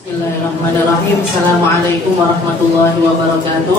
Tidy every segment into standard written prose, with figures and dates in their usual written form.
Bismillahirrahmanirrahim. Assalamualaikum warahmatullahi wabarakatuh.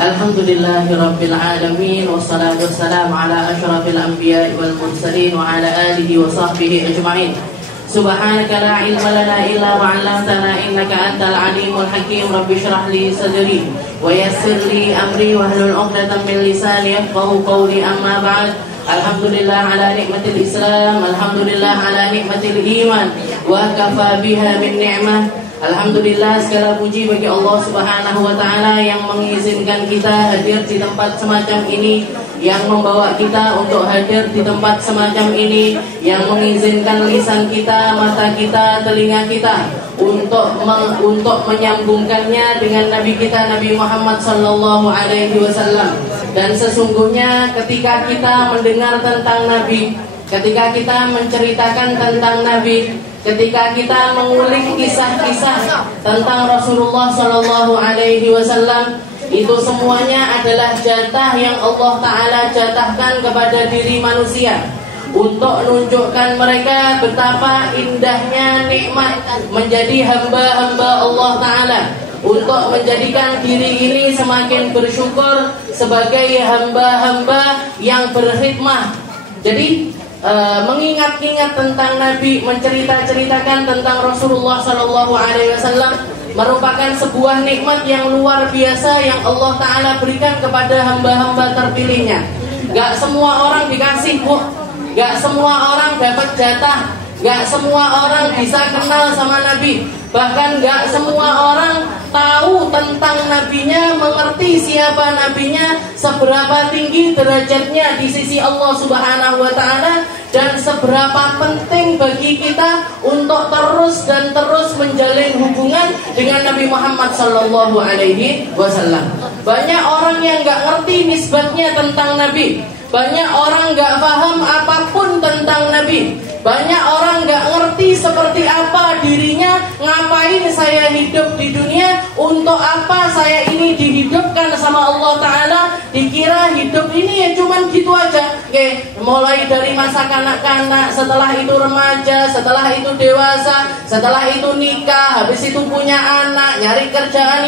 Alhamdulillahirabbil alamin wassalatu wassalamu ala asyrafil anbiya'i wal mursalin wa ala alihi wa sahbihi ajma'in. Subhanaka la ilma lana illa ma 'allamtana innaka antal alimul hakim. Rabbi shrah li sadri wa yassir li amri wahlul 'uqdatam min lisani yafqahu qawli. Amma ba'd. Alhamdulillah ala nikmatil Islam, alhamdulillah ala nikmatil iman, wa kafa biha min ni'mah. Alhamdulillah, segala puji bagi Allah Subhanahu wa taala yang mengizinkan kita hadir di tempat semacam ini, yang membawa kita untuk hadir di tempat semacam ini, yang mengizinkan lisan kita, mata kita, telinga kita untuk menyambungkannya dengan Nabi kita Nabi Muhammad sallallahu alaihi wasallam. Dan sesungguhnya ketika kita mendengar tentang Nabi, ketika kita menceritakan tentang Nabi, ketika kita mengulik kisah-kisah tentang Rasulullah sallallahu alaihi wasallam, itu semuanya adalah jatah yang Allah Ta'ala jatahkan kepada diri manusia untuk menunjukkan mereka betapa indahnya nikmat menjadi hamba-hamba Allah Ta'ala, untuk menjadikan diri ini semakin bersyukur sebagai hamba-hamba yang berkhidmah. Jadi mengingat-ingat tentang Nabi, mencerita-ceritakan tentang Rasulullah Sallallahu Alaihi Wasallam merupakan sebuah nikmat yang luar biasa yang Allah Ta'ala berikan kepada hamba-hamba terpilihnya. Gak semua orang dikasih, Bu. Gak semua orang dapat jatah. Gak semua orang bisa kenal sama Nabi. Bahkan gak semua orang tahu tentang Nabinya, mengerti siapa Nabinya, seberapa tinggi derajatnya di sisi Allah Subhanahu wa Ta'ala, dan seberapa penting bagi kita untuk terus dan terus menjalin hubungan dengan Nabi Muhammad Sallallahu Alaihi Wasallam. Banyak orang yang gak ngerti nisbatnya tentang Nabi. Banyak orang gak paham apapun tentang Nabi. Banyak orang gak ngerti seperti apa dirinya, ngapain saya hidup di dunia, untuk apa saya ini dihidupkan sama Allah Ta'ala. Dikira hidup ini ya cuman gitu aja. Oke, mulai dari masa kanak-kanak, setelah itu remaja, setelah itu dewasa, setelah itu nikah, habis itu punya anak, nyari kerjaan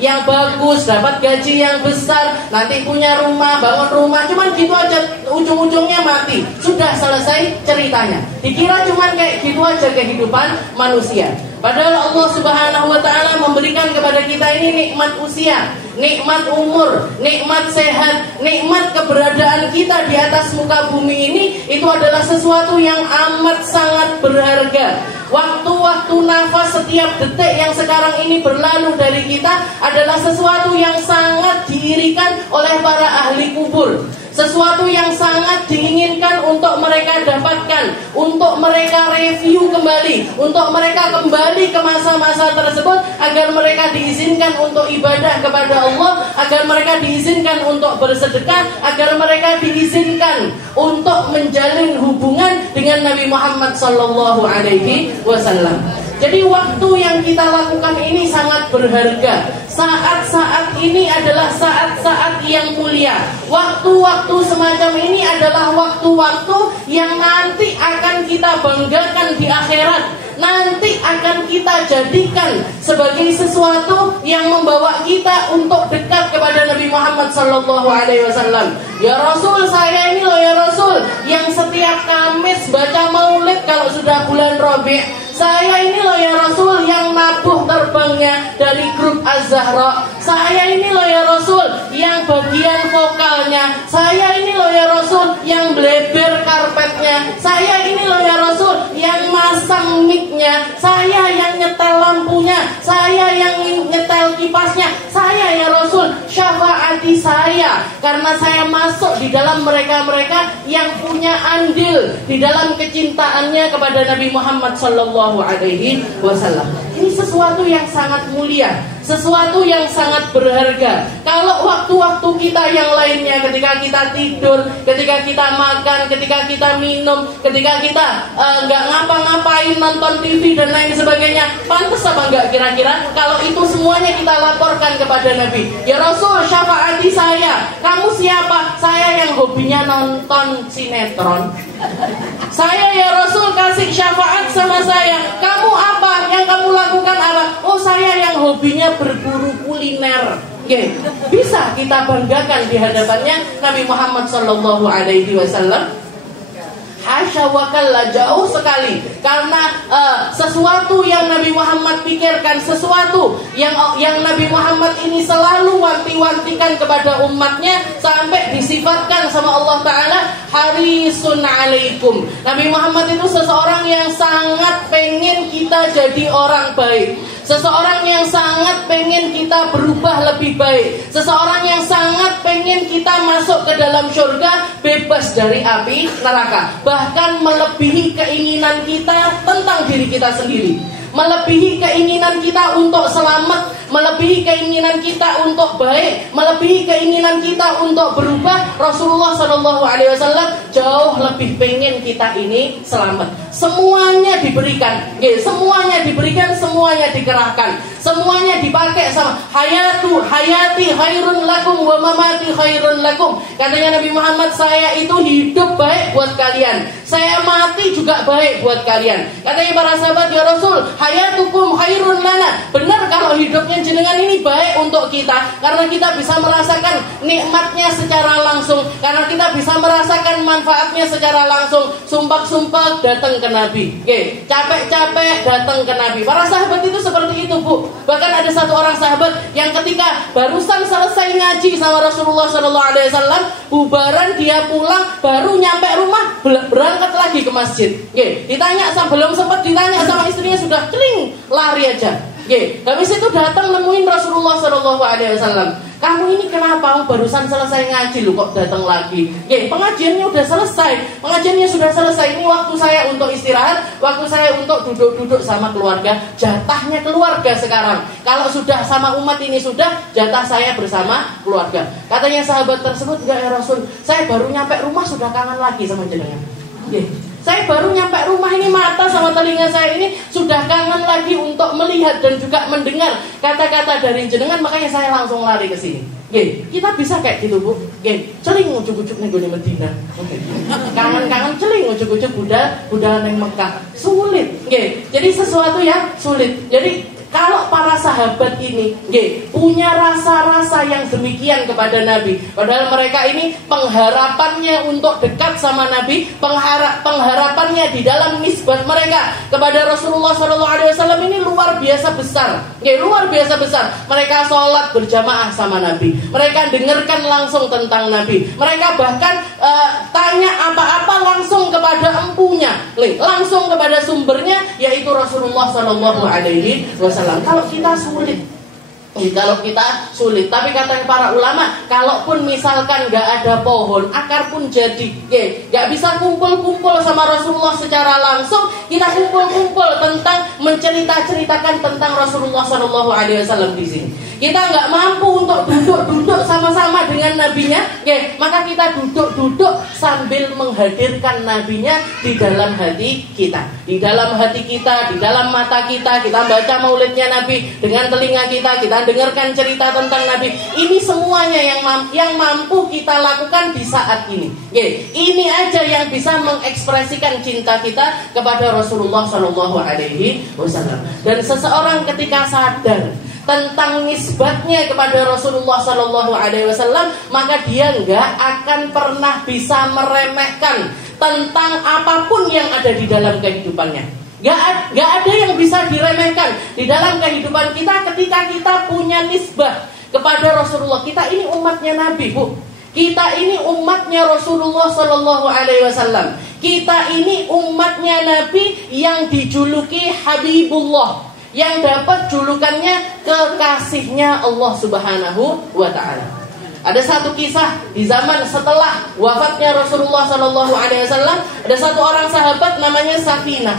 yang bagus, dapat gaji yang besar, nanti punya rumah, bangun rumah, cuman gitu aja, ujung-ujungnya mati. Sudah selesai ceritanya. Dikira cuman kayak gitu aja kehidupan manusia. Padahal Allah Subhanahu wa Ta'ala memberikan kepada kita ini nikmat usia, nikmat umur, nikmat sehat, nikmat keberadaan kita di atas muka bumi ini. Itu adalah sesuatu yang amat sangat berharga. Waktu-waktu nafas setiap detik yang sekarang ini berlalu dari kita adalah sesuatu yang sangat diirikan oleh para ahli kubur, sesuatu yang sangat diinginkan untuk mereka dapatkan, untuk mereka review kembali, untuk mereka kembali ke masa-masa tersebut, agar mereka diizinkan untuk ibadah kepada Allah, agar mereka diizinkan untuk bersedekah, agar mereka diizinkan untuk menjalin hubungan dengan Nabi Muhammad Sallallahu Alaihi Wasallam. Jadi waktu yang kita lakukan ini sangat berharga. Saat-saat ini adalah saat-saat yang mulia. Waktu-waktu semacam ini adalah waktu-waktu yang nanti akan kita banggakan di akhirat. Nanti akan kita jadikan sebagai sesuatu yang membawa kita untuk dekat kepada Nabi Muhammad Sallallahu Alaihi Wasallam. Ya Rasul, saya ini loh ya Rasul, yang setiap Kamis baca maulid kalau sudah bulan Rabi'. Saya ini loh ya Rasul yang nabuh terbangnya dari grup Az-Zahra. Saya ini loh ya Rasul yang bagian vokalnya. Saya ini loh ya Rasul yang bleber karpetnya. Saya ini loh ya Rasul yang masang mic-nya. Saya yang nyetel lampunya. Saya yang nyetel kipasnya. Saya ya Rasul, syafaati saya, karena saya masuk di dalam mereka-mereka yang punya andil di dalam kecintaannya kepada Nabi Muhammad Sallallahu Alaihi Wasallam. Ini sesuatu yang sangat mulia, sesuatu yang sangat berharga. Kalau waktu-waktu kita yang lainnya, ketika kita tidur, ketika kita makan, ketika kita minum, ketika kita nggak ngapa-ngapain, nonton TV dan lain sebagainya, pantas apa nggak kira-kira kalau itu semuanya kita laporkan kepada Nabi? Ya Rasul, syafaati saya. Kamu siapa? Saya yang hobinya nonton sinetron. Saya ya Rasul, kasih kasih syafaat sama saya. Kamu apa? Yang kamu lakukan apa? Oh, saya yang hobinya berburu kuliner. Oke, bisa kita banggakan di hadapannya Nabi Muhammad Sallallahu Alaihi Wasallam. Hasya wa kalla, jauh sekali. Karena sesuatu yang Nabi Muhammad pikirkan, sesuatu yang Nabi Muhammad ini selalu wanti-wantikan kepada umatnya, sampai disifatkan sama Allah Ta'ala harisun alaikum. Nabi Muhammad itu seseorang yang sangat pengen kita jadi orang baik, seseorang yang sangat pengen kita berubah lebih baik, seseorang yang sangat pengen kita masuk ke dalam surga bebas dari api neraka, bahkan melebihi keinginan kita tentang diri kita sendiri, melebihi keinginan kita untuk selamat, melebihi keinginan kita untuk baik, melebihi keinginan kita untuk berubah. Rasulullah SAW jauh lebih pengen kita ini selamat. Semuanya diberikan, semuanya diberikan, semuanya dikerahkan, semuanya dipakai sama hayati khairun lakum wa mamati khairun lakum. Katanya Nabi Muhammad, saya itu hidup baik buat kalian, saya mati juga baik buat kalian. Katanya para sahabat, ya Rasul, hayatukum khairun lana. Benar kalau hidupnya jenengan ini baik untuk kita, karena kita bisa merasakan nikmatnya secara langsung, karena kita bisa merasakan manfaatnya secara langsung. Sumpah-sumpah datang ke Nabi, capek-capek datang ke Nabi. Para sahabat itu seperti itu, Bu. Bahkan ada satu orang sahabat yang ketika barusan selesai ngaji sama Rasulullah SAW, bubaran dia pulang, baru nyampe rumah berangkat lagi ke masjid. Ditanya, belum sempat ditanya sama istrinya, sudah celing lari aja. Habis itu datang nemuin Rasulullah SAW. Kamu ini kenapa? Barusan selesai ngaji lu kok datang lagi? Pengajiannya udah selesai, pengajiannya sudah selesai. Ini waktu saya untuk istirahat, waktu saya untuk duduk-duduk sama keluarga. Jatahnya keluarga sekarang. Kalau sudah sama umat ini sudah, jatah saya bersama keluarga. Katanya sahabat tersebut, enggak ya Rasul, saya baru nyampe rumah sudah kangen lagi sama jenengan. Saya baru nyampe rumah ini, mata sama telinga saya ini sudah kangen lagi untuk melihat dan juga mendengar kata-kata dari jenengan, makanya saya langsung lari ke sini. Kita bisa kayak gitu, Bu. Celing ujuk-ujuk ning gone Medina. Kangen-kangen celing ujuk-ujuk budal ning Mekah. Sulit. Jadi sesuatu yang sulit. Jadi kalau para sahabat ini punya rasa-rasa yang demikian kepada Nabi, padahal mereka ini pengharapannya untuk dekat sama Nabi, pengharapannya di dalam nisbat mereka kepada Rasulullah SAW ini luar biasa besar. Luar biasa besar. Mereka sholat berjamaah sama Nabi, mereka dengarkan langsung tentang Nabi, mereka bahkan tanya apa-apa langsung kepada empunya, langsung kepada sumbernya, yaitu Rasulullah SAW. Kalau kita sulit, tapi kata para ulama, kalaupun misalkan nggak ada pohon, akar pun jadi, nggak bisa kumpul-kumpul sama Rasulullah secara langsung, kita kumpul-kumpul tentang menceritakan tentang Rasulullah SAW di sini. Kita nggak mampu untuk duduk-duduk sama-sama dengan nabinya, maka kita duduk-duduk sambil menghadirkan nabinya di dalam hati kita, di dalam hati kita, di dalam mata kita. Kita baca maulidnya Nabi dengan telinga kita, kita dengarkan cerita tentang Nabi. Ini semuanya yang mampu kita lakukan di saat ini. Ini aja yang bisa mengekspresikan cinta kita kepada Rasulullah SAW. Dan seseorang ketika sadar tentang nisbatnya kepada Rasulullah SAW, maka dia nggak akan pernah bisa meremehkan tentang apapun yang ada di dalam kehidupannya. Nggak ada yang bisa diremehkan di dalam kehidupan kita ketika kita punya nisbah kepada Rasulullah. Kita ini umatnya Nabi, Bu. Kita ini umatnya Rasulullah SAW. Kita ini umatnya Nabi yang dijuluki Habibullah, yang dapat julukannya kekasihnya Allah Subhanahu wa Ta'ala. Ada satu kisah di zaman setelah wafatnya Rasulullah SAW. Ada satu orang sahabat namanya Safinah.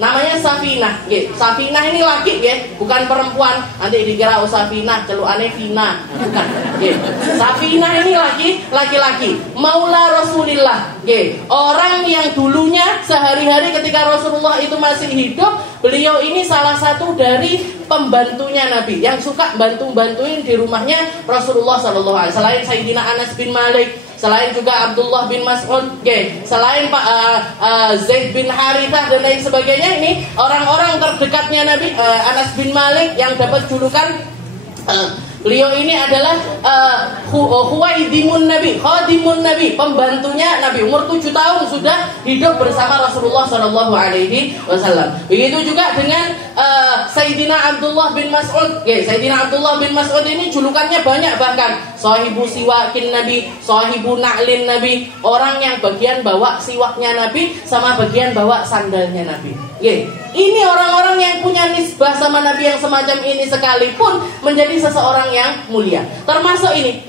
Namanya Safinah. Safinah ini laki, bukan perempuan. Nanti dikira Safinah, celukane Vina. Bukan. Safinah ini laki-laki. Maula Rasulillah. Orang yang dulunya sehari-hari ketika Rasulullah itu masih hidup, beliau ini salah satu dari pembantunya Nabi yang suka bantu-bantuin di rumahnya Rasulullah SAW. Selain Sayyidina Anas bin Malik, selain juga Abdullah bin Mas'ud, selain Pak Zaid bin Harithah dan lain sebagainya. Ini orang-orang terdekatnya Nabi. Anas bin Malik yang dapat julukan beliau ini adalah Khuwaidimun Nabi, khadimun Nabi, pembantunya Nabi. Umur 7 tahun sudah hidup bersama Rasulullah SAW. Begitu juga dengan Sayyidina Abdullah bin Mas'ud. Sayyidina Abdullah bin Mas'ud ini julukannya banyak, bahkan Sahibu siwakin Nabi, Sahibu na'lin Nabi, orang yang bagian bawa siwaknya Nabi sama bagian bawa sandalnya Nabi. Ini orang-orang yang punya nisbah sama Nabi yang semacam ini sekalipun menjadi seseorang yang mulia. Termasuk ini,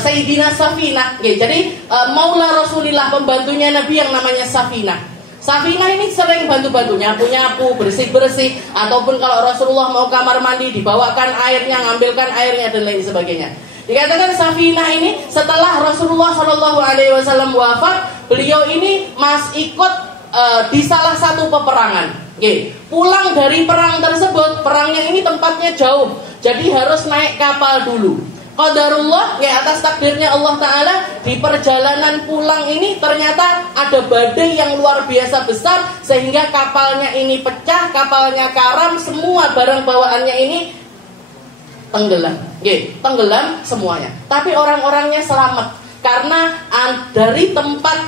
Sayyidina Safinah. Jadi Maula Rasulillah, pembantunya Nabi yang namanya Safinah. Safinah ini sering bantu-bantu, nyapu-nyapu, bersih-bersih, ataupun kalau Rasulullah mau kamar mandi dibawakan airnya, ngambilkan airnya dan lain sebagainya. Dikatakan Safinah ini setelah Rasulullah SAW wafat, beliau ini ikut di salah satu peperangan. Pulang dari perang tersebut, perangnya ini tempatnya jauh, jadi harus naik kapal dulu. Qadarullah, atas takdirnya Allah Ta'ala, di perjalanan pulang ini ternyata ada badai yang luar biasa besar, sehingga kapalnya ini pecah, kapalnya karam, semua barang bawaannya ini tenggelam. Tenggelam semuanya. Tapi orang-orangnya selamat. Karena dari tempat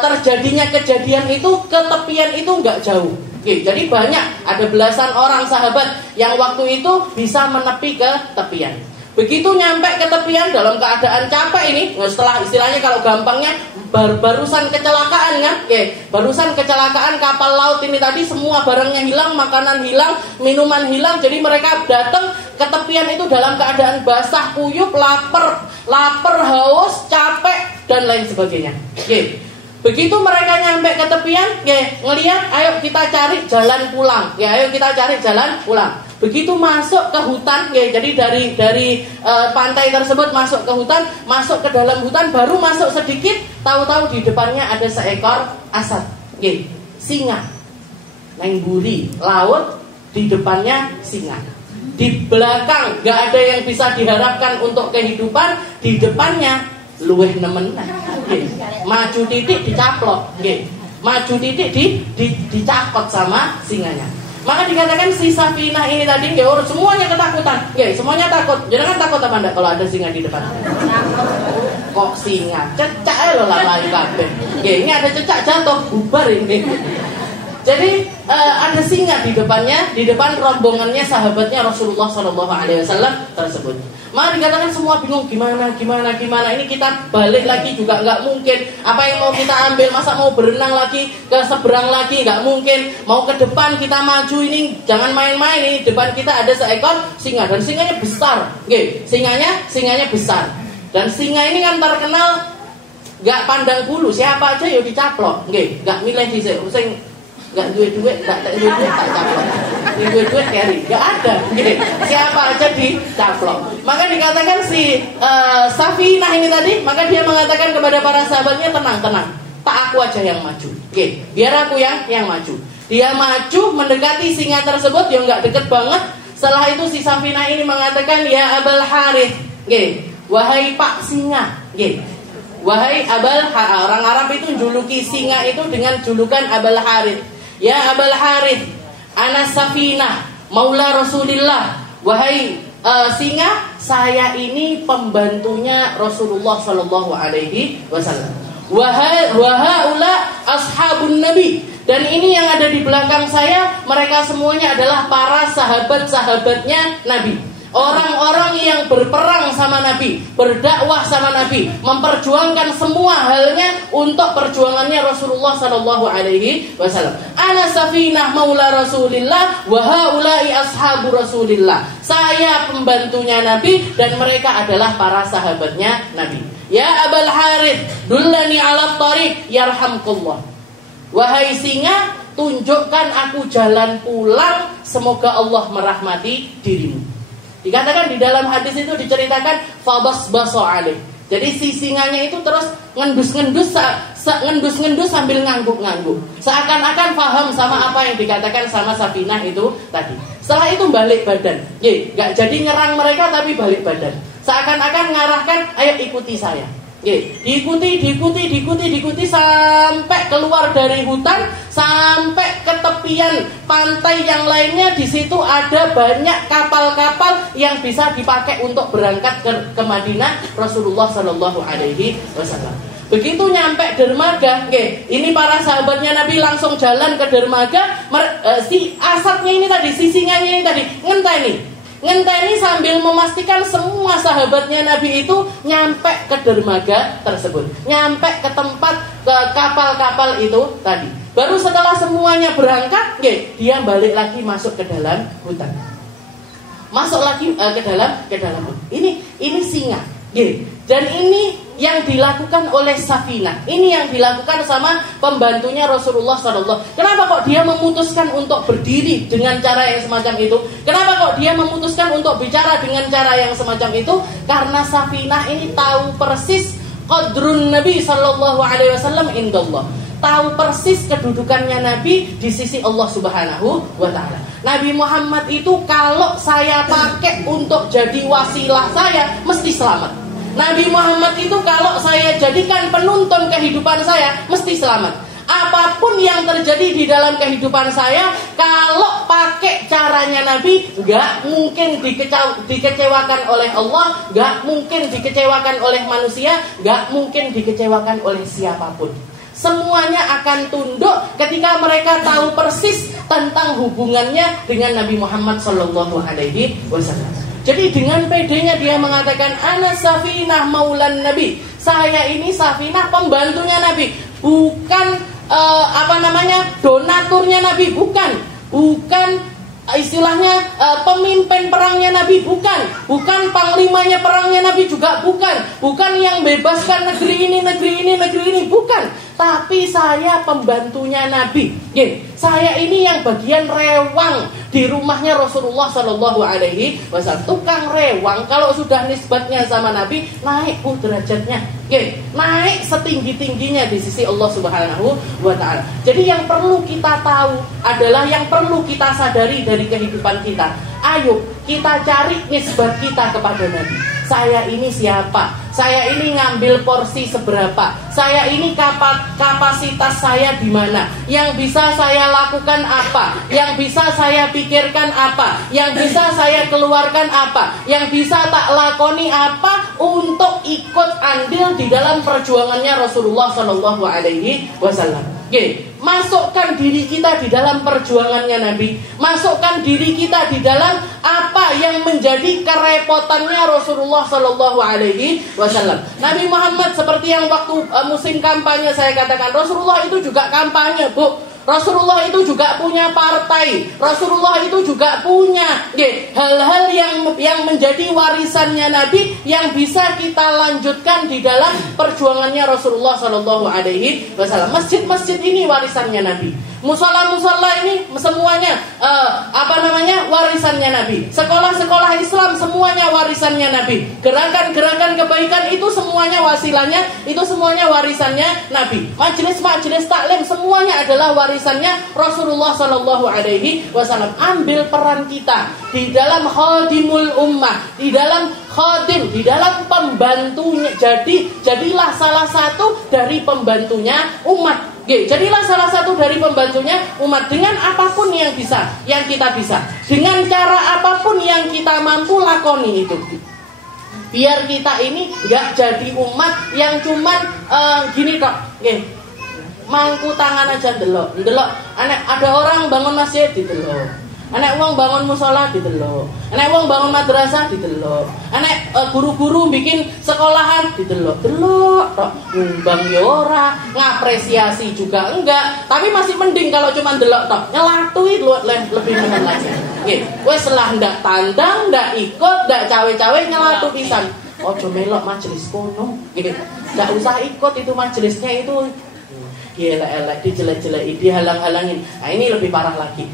terjadinya kejadian itu ke tepian itu nggak jauh. Jadi banyak, ada belasan orang sahabat yang waktu itu bisa menepi ke tepian. Begitu nyampe ke tepian dalam keadaan capek ini, setelah istilahnya kalau gampangnya barusan kecelakaan kan, barusan kecelakaan kapal laut ini tadi, semua barangnya hilang, makanan hilang, minuman hilang. Jadi mereka datang ke tepian itu dalam keadaan basah, kuyup, lapar, haus, capek dan lain sebagainya. Begitu mereka nyampe ke tepian, ngelihat, ayo kita cari jalan pulang. Ayo kita cari jalan pulang. Begitu masuk ke hutan, jadi dari pantai tersebut masuk ke hutan, masuk ke dalam hutan, baru masuk sedikit, tahu-tahu di depannya ada seekor asad, singa, nengburi laut, di depannya singa. Di belakang gak ada yang bisa diharapkan untuk kehidupan, di depannya luweh nemen. Maju titik dicaplok, maju titik dicakot sama singanya. Maka dikatakan si Safinah ini tadi, semuanya ketakutan, semuanya takut. Jangan takut apa enggak kalau ada singa di depan? Kok singa? Cecak loh lah lari kabeh. Ini ada cecak jatuh, bubar ini. Jadi ada singa di depannya, di depan rombongannya sahabatnya Rasulullah SAW tersebut. Maka dikatakan semua bingung, gimana? Ini kita balik lagi juga nggak mungkin. Apa yang mau kita ambil? Masa mau berenang lagi ke seberang lagi? Nggak mungkin. Mau ke depan kita maju ini, jangan main-main. Ini depan kita ada seekor singa dan singanya besar. Singanya besar. Dan singa ini kan terkenal nggak pandang bulu, siapa aja yo dicaplok, nggak milih sing nggak duit, tak caplok. Duit carry, nggak ada. Siapa aja dicaplok. Maka dikatakan si Safinah ini tadi, maka dia mengatakan kepada para sahabatnya, tenang, tak aku aja yang maju. Biar aku yang maju. Dia maju mendekati singa tersebut, yang nggak deket banget. Setelah itu si Safinah ini mengatakan, ya Abul Harith, wahai Pak Singa, wahai Abul Harith. Orang Arab itu juluki singa itu dengan julukan Abul Harith. Ya Abul Harith, ana Safinah, Maula Rasulillah. Wahai singa, saya ini pembantunya Rasulullah Sallallahu Alaihi Wasallam. Wahaula ashabun Nabi. Dan ini yang ada di belakang saya, mereka semuanya adalah para sahabat-sahabatnya Nabi. Orang-orang yang berperang sama Nabi, berdakwah sama Nabi, memperjuangkan semua halnya untuk perjuangannya Rasulullah Sallallahu Alaihi Wasallam. Ana Safinah Maula Rasulillah, wa haula'i ashabu Rasulillah. Saya pembantunya Nabi dan mereka adalah para sahabatnya Nabi. Ya Abul Harith, dullani ala tariq yarhamkullah. Wahai singa, tunjukkan aku jalan pulang, semoga Allah merahmati dirimu. Dikatakan di dalam hadis itu diceritakan fabasbaso alaih. Jadi si singanya itu terus ngendus-ngendus sambil ngangguk-ngangguk. Seakan-akan paham sama apa yang dikatakan sama Safinah itu tadi. Setelah itu balik badan. Gak jadi nyerang mereka tapi balik badan. Seakan-akan ngarahkan, ayo ikuti saya. Diikuti sampai keluar dari hutan, sampai ke tepian pantai yang lainnya. Di situ ada banyak kapal-kapal yang bisa dipakai untuk berangkat ke Madinah Rasulullah Shallallahu Alaihi Wasallam. Begitu nyampe dermaga, ini para sahabatnya Nabi langsung jalan ke dermaga. Si Asadnya ini tadi, si singanya ini tadi ngenteni sambil memastikan semua sahabatnya Nabi itu nyampe ke dermaga tersebut, nyampe ke tempat ke kapal-kapal itu tadi. Baru setelah semuanya berangkat, dia balik lagi masuk ke dalam hutan. Masuk lagi ke dalam hutan. Ini singa. Dan ini yang dilakukan oleh Safinah. Ini yang dilakukan sama pembantunya Rasulullah SAW. Kenapa kok dia memutuskan untuk berdiri dengan cara yang semacam itu? Kenapa kok dia memutuskan untuk bicara dengan cara yang semacam itu? Karena Safinah ini tahu persis qadrun Nabi SAW indallah. Tahu persis kedudukannya Nabi di sisi Allah Subhanahu wa Ta'ala. Nabi Muhammad itu kalau saya pakai untuk jadi wasilah saya, mesti selamat. Nabi Muhammad itu kalau saya jadikan penuntun kehidupan saya, mesti selamat. Apapun yang terjadi di dalam kehidupan saya, kalau pakai caranya Nabi, gak mungkin dikecewakan oleh Allah, gak mungkin dikecewakan oleh manusia, gak mungkin dikecewakan oleh siapapun. Semuanya akan tunduk ketika mereka tahu persis tentang hubungannya dengan Nabi Muhammad Sallallahu Alaihi Wasallam. Jadi dengan pedenya dia mengatakan, ana Safinah maulan Nabi. Saya ini Safinah, pembantunya Nabi, bukan donaturnya Nabi, bukan istilahnya pemimpin perangnya Nabi, bukan panglimanya perangnya Nabi juga, bukan yang bebaskan negeri ini, bukan. Tapi saya pembantunya Nabi. Saya ini yang bagian rewang di rumahnya Rasulullah Sallallahu Alaihi Wasallam. Tukang rewang kalau sudah nisbatnya sama Nabi, naik derajatnya, naik setinggi-tingginya di sisi Allah Subhanahu wa Ta'ala. Jadi yang perlu kita tahu adalah, yang perlu kita sadari dari kehidupan kita. Ayo kita cari nisbat kita kepada Nabi. Saya ini siapa? Saya ini ngambil porsi seberapa? Saya ini kapasitas saya di mana? Yang bisa saya lakukan apa? Yang bisa saya pikirkan apa? Yang bisa saya keluarkan apa? Yang bisa tak lakoni apa untuk ikut andil di dalam perjuangannya Rasulullah Shallallahu Alaihi Wasallam. Masukkan diri kita di dalam perjuangannya Nabi. Masukkan diri kita di dalam apa yang menjadi kerepotannya Rasulullah Shallallahu Alaihi Wasallam. Nabi Muhammad seperti yang waktu musim kampanye saya katakan, Rasulullah itu juga kampanye, Bu. Rasulullah itu juga punya partai. Rasulullah itu juga punya hal-hal yang menjadi warisannya Nabi, yang bisa kita lanjutkan di dalam perjuangannya Rasulullah Sallallahu Alaihi Wasallam. Masjid-masjid ini warisannya Nabi. Musola-musola ini semuanya warisannya Nabi. Sekolah-sekolah Islam semuanya warisannya Nabi. Gerakan-gerakan kebaikan itu semuanya wasilahnya, itu semuanya warisannya Nabi. Majelis-majelis taklim semuanya adalah warisannya Rasulullah Sallallahu Alaihi Wasallam. Ambil peran kita di dalam khadimul ummah, di dalam khadim, di dalam pembantunya. Jadilah salah satu dari pembantunya umat. Jadilah salah satu dari pembantunya umat dengan apapun yang kita bisa, dengan cara apapun yang kita mampu lakoni itu. Biar kita ini nggak jadi umat yang cuman gini kok, mangku tangan aja delok. Ada orang bangun masjid didelok. Anak wong bangun musola didelok. Anak wong bangun madrasah didelok. Anak guru-guru bikin sekolahan didelok. Delok tok nyumbang yo ora, ngapresiasi juga enggak. Tapi masih mending kalau cuma delok tok. Nyelatui lebih meneng lagi. Nggih, wis lah ndak tandang, ndak ikut, ndak cawe-cawe nyelatu pisan. Ojo melok majelis kono. Nggih. Ndak usah ikut itu majelisnya itu. Elek-elek, dijelek-jeleki, dihalang-halangin. Nah ini lebih parah lagi.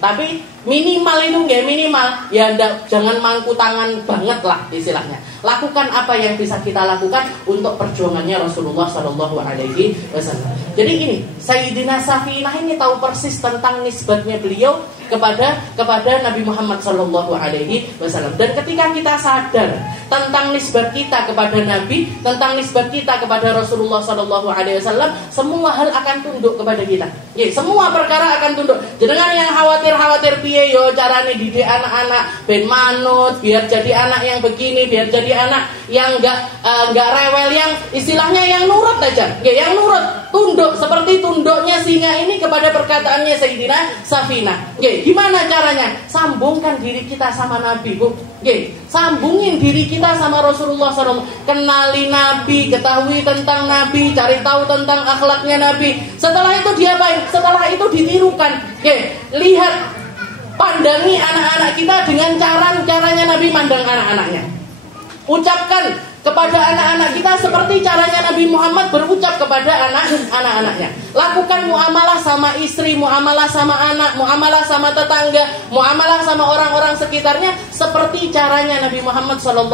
Tapi Minimal itu nggak minimal, ya jangan mangku tangan banget lah istilahnya. Lakukan apa yang bisa kita lakukan untuk perjuangannya Rasulullah Shallallahu Alaihi Wasallam. Jadi ini Sayyidina Safinah ini tahu persis tentang nisbatnya beliau kepada Nabi Muhammad Shallallahu Alaihi Wasallam. Dan ketika kita sadar tentang nisbat kita kepada Nabi, tentang nisbat kita kepada Rasulullah Shallallahu Alaihi Wasallam, semua hal akan tunduk kepada kita. Ya, semua perkara akan tunduk. Jangan yang khawatir piye yo carane didik anak-anak ben manut, biar jadi anak yang begini, biar jadi anak yang enggak rewel, yang istilahnya yang nurut aja. Ya, yang nurut, tunduk seperti tunduknya singa ini kepada perkataannya Sayyidina Safinah. Ya, gimana caranya? Sambungkan diri kita sama Nabi, Bu. Ya, sambungin diri kita sama Rasulullah SAW. Kenali Nabi, ketahui tentang Nabi, cari tahu tentang akhlaknya Nabi. Setelah itu diapain? Setelah itu ditirukan. Ya, lihat, pandangi anak-anak kita dengan caranya Nabi mandang anak-anaknya. Ucapkan kepada anak-anak kita seperti caranya Nabi Muhammad berucap kepada anak-anaknya. Lakukan muamalah sama istri, muamalah sama anak, muamalah sama tetangga, muamalah sama orang-orang sekitarnya seperti caranya Nabi Muhammad SAW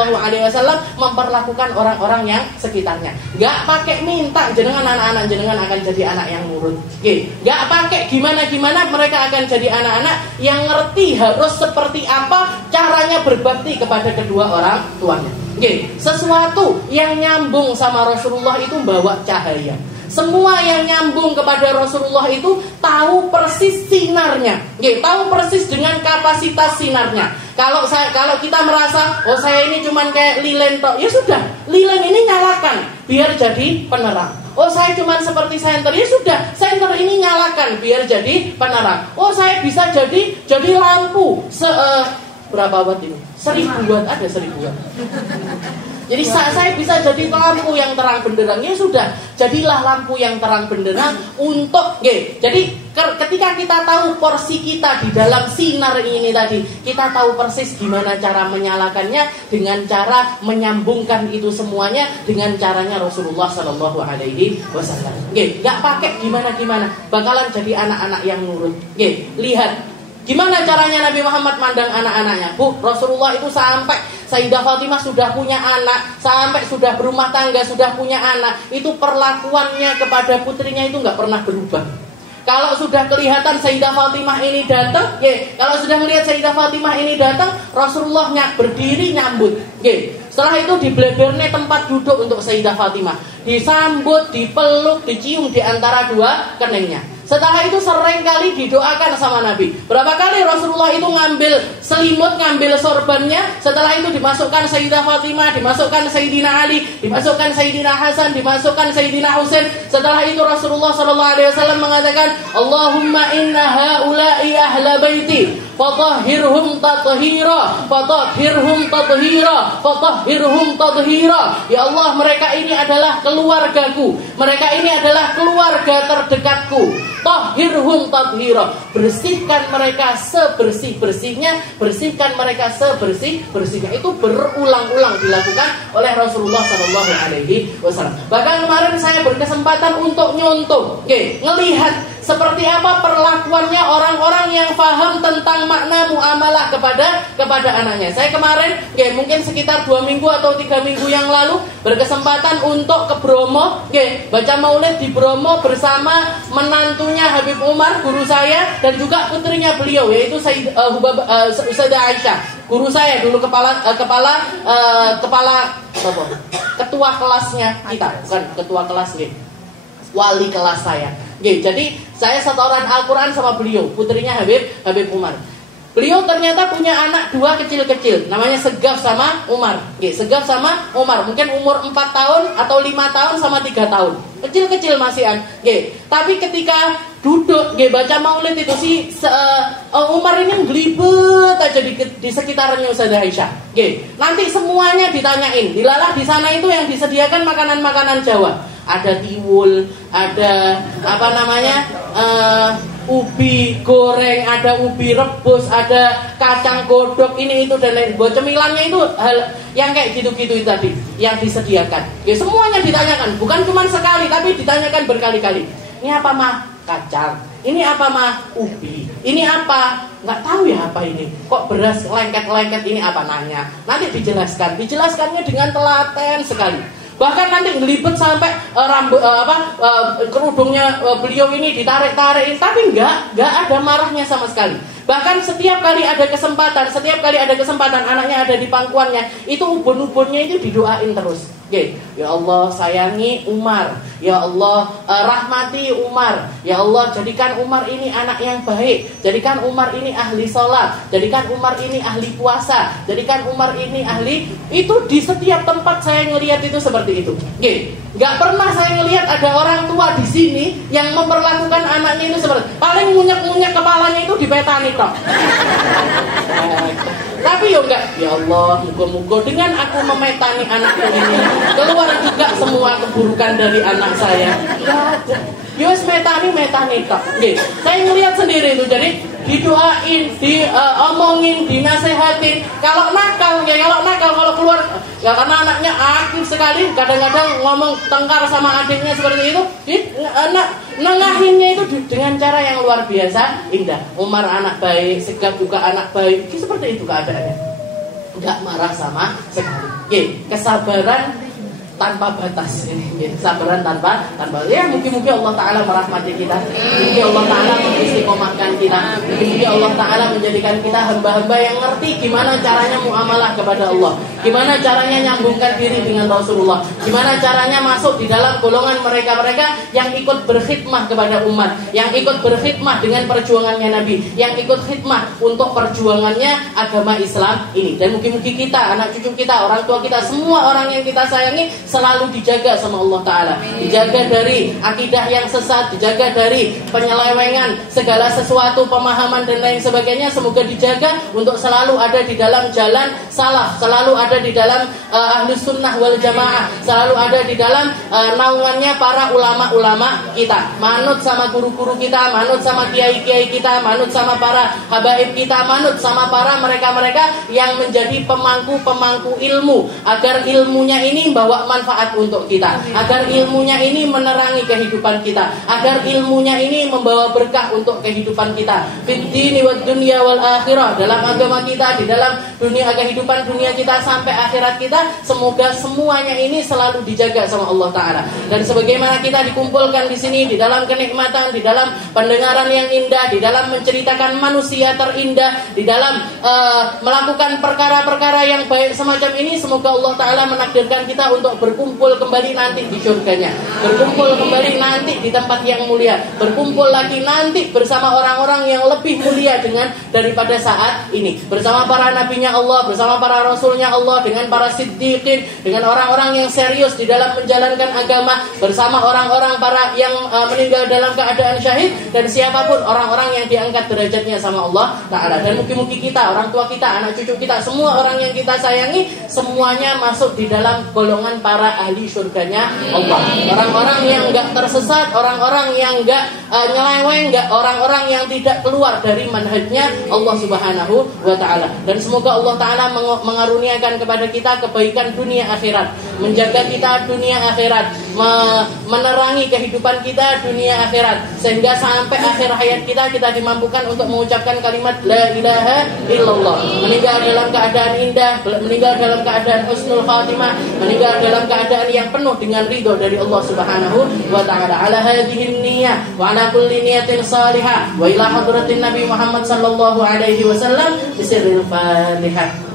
memperlakukan orang-orang yang sekitarnya. Gak pakai minta jenengan anak-anak jenengan akan jadi anak yang nurut. Gak pakai gimana-gimana mereka akan jadi anak-anak yang ngerti harus seperti apa caranya berbakti kepada kedua orang tuanya. Sesuatu yang nyambung sama Rasulullah itu membawa cahaya. Semua yang nyambung kepada Rasulullah itu tahu persis sinarnya, tahu persis dengan kapasitas sinarnya. Kalau kita merasa saya ini cuman kayak lilin tok, ya sudah, lilin ini nyalakan biar jadi penerang. Saya cuman seperti senter, ya sudah, senter ini nyalakan biar jadi penerang. Saya bisa jadi lampu berapa watt ini? 1000 watt, ada 1000 watt. Jadi saya bisa jadi lampu yang terang benderang. Ya sudah, jadilah lampu yang terang benderang untuk Jadi ketika kita tahu porsi kita di dalam sinar ini tadi, kita tahu persis gimana cara menyalakannya dengan cara menyambungkan itu semuanya dengan caranya Rasulullah Shallallahu Alaihi Wasallam. Gak pakai gimana-gimana, bakalan jadi anak-anak yang nurut. Lihat. Gimana caranya Nabi Muhammad mandang anak-anaknya? Bu, Rasulullah itu sampai Sayyidah Fatimah sudah punya anak, sampai sudah berumah tangga, sudah punya anak, itu perlakuannya kepada putrinya itu nggak pernah berubah. Kalau sudah kelihatan Sayyidah Fatimah ini datang, kalau sudah melihat Sayyidah Fatimah ini datang, Rasulullah berdiri nyambut. Setelah itu diblebernya tempat duduk untuk Sayyidah Fatimah, disambut, dipeluk, dicium di antara dua keningnya. Setelah itu sering kali didoakan sama Nabi. Berapa kali Rasulullah itu ngambil selimut, ngambil sorbannya. Setelah itu dimasukkan Sayyidah Fatimah, dimasukkan Sayyidina Ali, dimasukkan Sayyidina Hasan, dimasukkan Sayyidina Husain. Setelah itu Rasulullah SAW mengatakan, Allahumma inna haula'i ahla baiti, fatahhirhum tathira, fatahhirhum tathira, fatahhirhum tathira. Ya Allah, mereka ini adalah keluargaku, mereka ini adalah keluarga terdekatku. Tahhirhum tathira, bersihkan mereka sebersih-bersihnya, bersihkan mereka sebersih-bersihnya. Itu berulang-ulang dilakukan oleh Rasulullah Shallallahu Alaihi Wasallam. Bahkan kemarin saya berkesempatan untuk nyontoh, ngelihat seperti apa perlakuannya orang-orang yang paham tentang makna muamalah kepada anaknya. Saya kemarin, mungkin sekitar 2 minggu atau 3 minggu yang lalu berkesempatan untuk ke Bromo, baca maulid di Bromo bersama menantunya Habib Umar, guru saya, dan juga putrinya beliau, yaitu Sayyidah Aisyah, guru saya dulu ketua kelasnya kita, bukan ketua kelas, wali kelas saya. Jadi saya setoran Al-Quran sama beliau, putrinya Habib Umar. Beliau ternyata punya anak 2 kecil-kecil, namanya Segaf sama Umar. Segaf sama Umar, mungkin umur 4 tahun atau 5 tahun sama 3 tahun. Kecil-kecil masihan. Tapi ketika duduk baca maulid itu Umar ini ngelibet aja di sekitarnya Ustazah Aisyah. Nanti semuanya ditanyain. Dilalah di sana itu yang disediakan makanan-makanan Jawa. Ada tiwul, ada ubi goreng, ada ubi rebus, ada kacang godok, ini itu dan lain. Buat cemilannya itu hal yang kayak gitu-gitu itu tadi yang disediakan. Semuanya ditanyakan, bukan cuma sekali tapi ditanyakan berkali-kali. Ini apa mah? Kacang. Ini apa mah? Ubi. Ini apa? nggak tahu ya apa ini, kok beras lengket-lengket ini apa, nanya. Nanti dijelaskannya dengan telaten sekali. Bahkan nanti ngelibet sampai kerudungnya beliau ini ditarik-tarik, tapi nggak ada marahnya sama sekali. Bahkan setiap kali ada kesempatan anaknya ada di pangkuannya, itu ubun-ubunnya itu didoain terus. Ya Allah sayangi Umar, ya Allah rahmati Umar, ya Allah jadikan Umar ini anak yang baik, jadikan Umar ini ahli sholat, jadikan Umar ini ahli puasa, jadikan Umar ini ahli. Itu di setiap tempat saya ngelihat itu seperti itu. Nggak pernah saya ngelihat ada orang tua di sini yang memperlakukan anaknya itu seperti paling munyak-munyak kepalanya itu dipetani toh. Tapi ya enggak, ya Allah, moga-moga dengan aku memetani anakku ini keluar juga semua keburukan dari anak saya. Enggak ada. Yus metani tok. Saya ngelihat sendiri itu, jadi didoain, diomongin, dinasehatin. Kalau nakal kalau keluar ya karena anaknya aktif sekali, kadang-kadang ngomong tengkar sama adiknya seperti itu, nengahinnya itu dengan cara yang luar biasa indah. Umar anak baik, Segaf juga anak baik, seperti itu keadaannya. Enggak marah sama sekali. Kesabaran tanpa batas ini, kesabaran tanpa ya, mungkin Allah Ta'ala merahmati kita, mungkin Allah Ta'ala mengistiqomahkan kita, mungkin Allah Ta'ala menjadikan kita hamba-hamba yang ngerti gimana caranya muamalah kepada Allah, gimana caranya nyambungkan diri dengan Rasulullah, gimana caranya masuk di dalam golongan mereka-mereka yang ikut berkhidmah kepada umat, yang ikut berkhidmah dengan perjuangannya Nabi, yang ikut khidmah untuk perjuangannya agama Islam ini. Dan mungkin kita, anak cucu kita, orang tua kita, semua orang yang kita sayangi selalu dijaga sama Allah Ta'ala, dijaga dari akidah yang sesat, dijaga dari penyelewengan segala sesuatu, pemahaman dan lain sebagainya. Semoga dijaga untuk selalu ada di dalam jalan salaf, selalu ada di dalam ahlus sunnah wal jamaah, selalu ada di dalam naungannya para ulama-ulama kita, manut sama guru-guru kita, manut sama kiai-kiai kita, manut sama para habaib kita, manut sama para mereka-mereka yang menjadi pemangku-pemangku ilmu, agar ilmunya ini membawa manfaat untuk kita, agar ilmunya ini menerangi kehidupan kita, agar ilmunya ini membawa berkah untuk kehidupan kita, fid dini wad dunya wal akhirah, dalam agama kita, di dalam dunia kehidupan dunia kita sampai akhirat kita. Semoga semuanya ini selalu dijaga sama Allah Ta'ala. Dan sebagaimana kita dikumpulkan di sini di dalam kenikmatan, di dalam pendengaran yang indah, di dalam menceritakan manusia terindah, di dalam melakukan perkara-perkara yang baik semacam ini, semoga Allah Ta'ala menakdirkan kita untuk berkumpul kembali nanti di surganya, berkumpul kembali nanti di tempat yang mulia, berkumpul lagi nanti bersama orang-orang yang lebih mulia daripada saat ini, bersama para nabinya Allah, bersama para rasulnya Allah, dengan para siddiqin, dengan orang-orang yang serius di dalam menjalankan agama, bersama orang-orang para yang meninggal dalam keadaan syahid, dan siapapun orang-orang yang diangkat derajatnya sama Allah Ta'ala. Dan mungkin kita, orang tua kita, anak cucu kita, semua orang yang kita sayangi, semuanya masuk di dalam golongan para ahli surganya Allah. Orang-orang yang enggak tersesat, orang-orang yang enggak nyeleweng, enggak orang-orang yang tidak keluar dari manhajnya Allah Subhanahu wa Ta'ala. Dan semoga Allah Ta'ala mengaruniakan kepada kita kebaikan dunia akhirat, menjaga kita dunia akhirat, menerangi kehidupan kita dunia akhirat, sehingga sampai akhir hayat kita dimampukan untuk mengucapkan kalimat la ilaha illallah, meninggal dalam keadaan indah, meninggal dalam keadaan husnul khatimah, meninggal dalam keadaan yang penuh dengan ridho dari Allah Subhanahu wa Ta'ala. Ala hadhihi niyyah wa ala kulli niyatin salihah wa ila hadratin Nabi Muhammad sallallahu alaihi wasallam bisirril Fatihah.